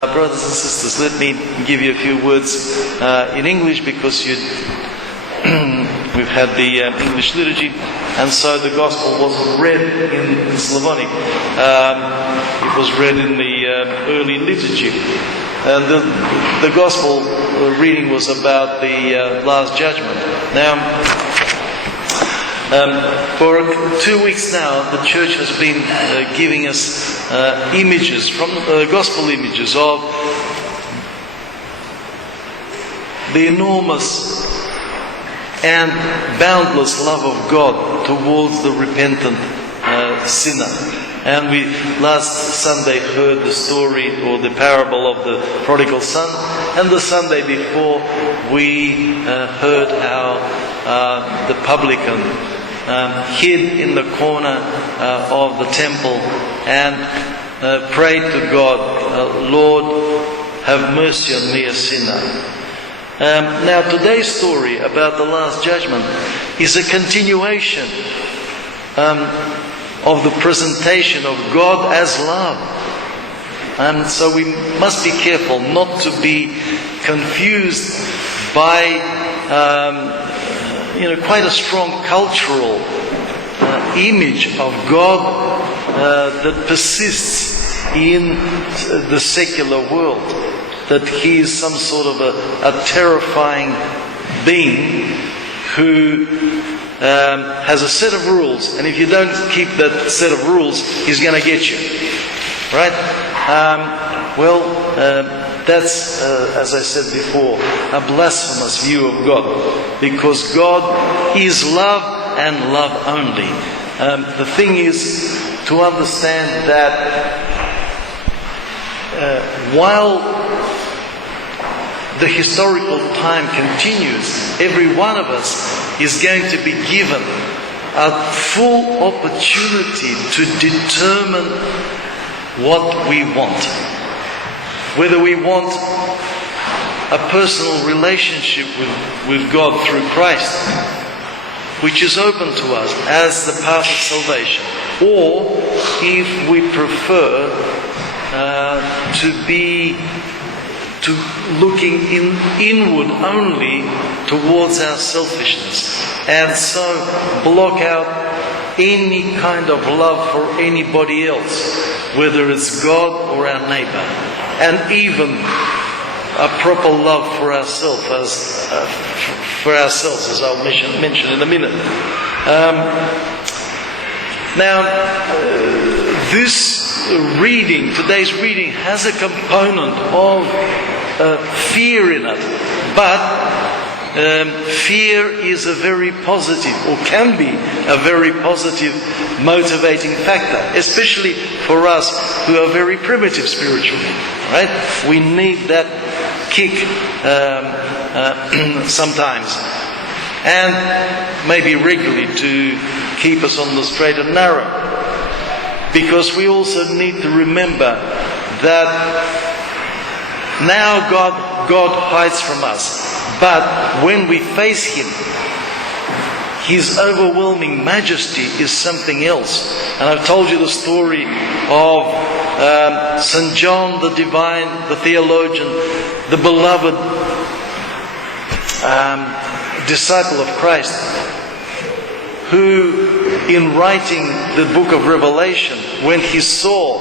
Brothers and sisters, let me give you a few words in English because we've had the English liturgy, and so the Gospel wasn't read in Slavonic. It was read in the early liturgy. And the Gospel reading was about the Last Judgment. Now, for 2 weeks now, the Church has been giving us images, from Gospel images of the enormous and boundless love of God towards the repentant sinner. And we last Sunday heard the story or the parable of the prodigal son, and the Sunday before we heard how the publican hid in the corner of the temple and prayed to God, "Lord, have mercy on me, a sinner." Now today's story about the Last Judgment is a continuation of the presentation of God as love. And so we must be careful not to be confused by quite a strong cultural image of God that persists in the secular world, that He is some sort of a terrifying being who has a set of rules, and if you don't keep that set of rules, He's going to get you. Right? That's, as I said before, a blasphemous view of God, because God is love and love only. The thing is to understand that while the historical time continues, every one of us is going to be given a full opportunity to determine what we want. Whether we want a personal relationship with God through Christ, which is open to us as the path of salvation, or if we prefer to looking inward only towards our selfishness, and so block out any kind of love for anybody else, whether it's God or our neighbour, and even a proper love for ourselves, as I'll mention in a minute. Today's reading has a component of fear in it, but fear is a very positive, or can be a very positive motivating factor, especially for us who are very primitive spiritually, right? We need that kick sometimes, and maybe regularly, to keep us on the straight and narrow. Because we also need to remember that now God hides from us, but when we face Him, His overwhelming majesty is something else. And I've told you the story of St. John the Divine, the theologian, the beloved disciple of Christ, who, in writing the book of Revelation, when he saw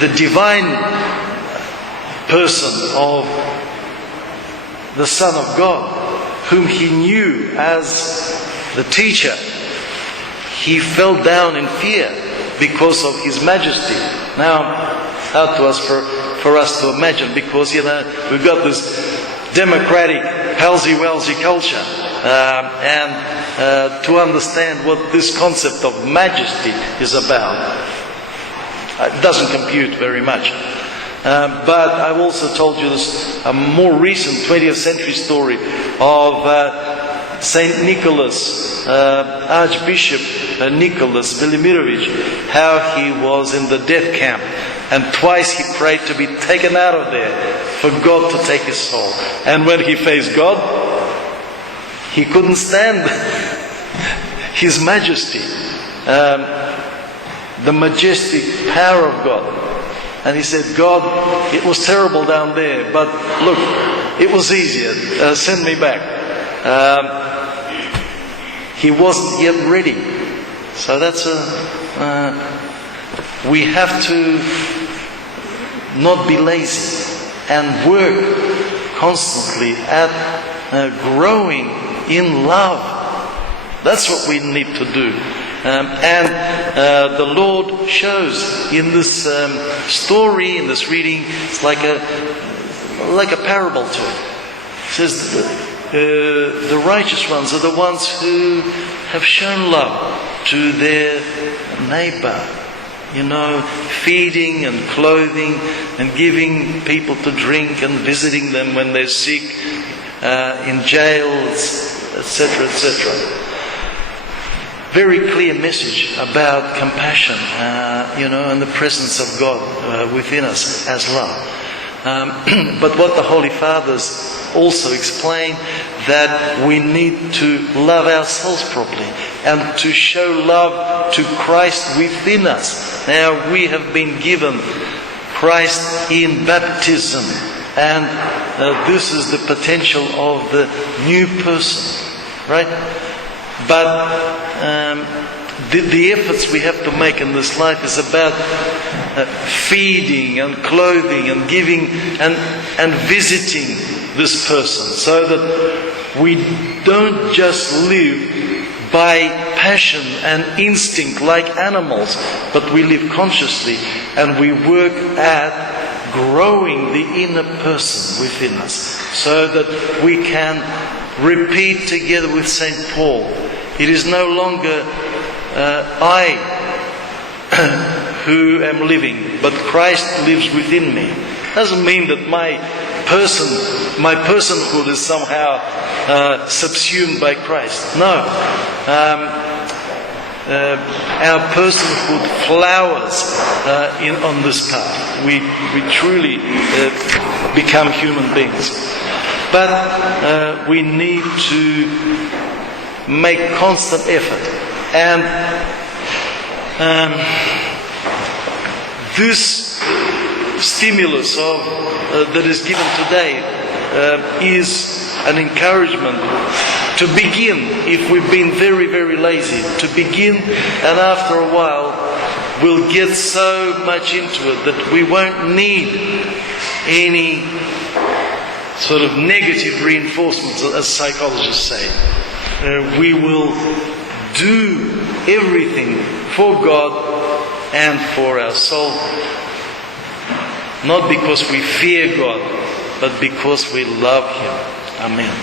the divine person of the Son of God, whom he knew as the teacher, he fell down in fear because of His majesty. Now, out to us for us to imagine, because we've got this democratic palsy-walsy culture, and to understand what this concept of majesty is about, it doesn't compute very much. But I've also told you this, a more recent 20th century story of Saint Nicholas, Archbishop Nicholas Velimirovich, how he was in the death camp, and twice he prayed to be taken out of there for God to take his soul. And when he faced God, he couldn't stand His majesty, the majestic power of God. and he said, God, it was terrible down there, but look, it was easier. Send me back. He wasn't yet ready. So that's we have to not be lazy and work constantly at growing in love. That's what we need to do. And the Lord shows in this story, in this reading, it's like a parable to it. It says the righteous ones are the ones who have shown love to their neighbor. Feeding and clothing and giving people to drink and visiting them when they're sick, in jails, etc., etc. Very clear message about compassion, and the presence of God within us as love. But what the Holy Fathers also explain, that we need to love ourselves properly and to show love to Christ within us. Now, we have been given Christ in baptism, and this is the potential of the new person, right? But the efforts we have to make in this life is about feeding and clothing and giving and visiting this person, so that we don't just live by passion and instinct like animals, but we live consciously and we work at growing the inner person within us, so that we can repeat together with St. Paul, it is no longer I who am living, but Christ lives within me. Doesn't mean that my personhood is somehow subsumed by Christ. No. Our personhood flowers on this path. We truly become human beings. But we need to make constant effort. And this stimulus that is given today is an encouragement to begin, if we've been very, very lazy, to begin, and after a while we'll get so much into it that we won't need any sort of negative reinforcements, as psychologists say. We will do everything for God and for our soul, not because we fear God, but because we love Him. Amen.